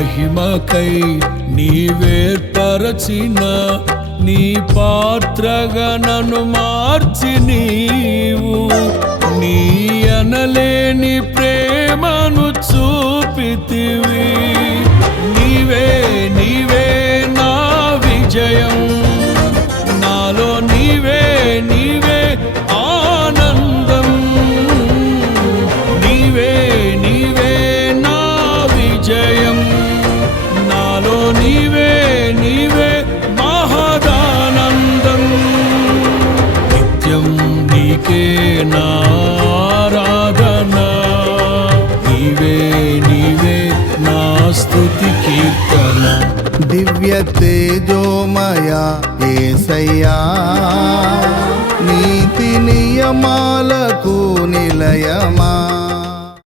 మహిమకై నీవేర్పరచిన నీ పాత్రగా నన్ను మార్చి నీవు నీ అనలేని ప్రేమను చూపితివి. నీవే నీవే నా విజయం, నాలో నీవే నీవే ఆనందం. నీవే నీవే నా విజయం, నాలో నీవే నీవే మహదానందం. నిత్యం నీకే నా ఆరాధన, నీవే నీవే నా స్తుతి కీర్తన. దివ్య తేజోమయ యేసయ్యా, నీతి నియమాలకు నిలయమా.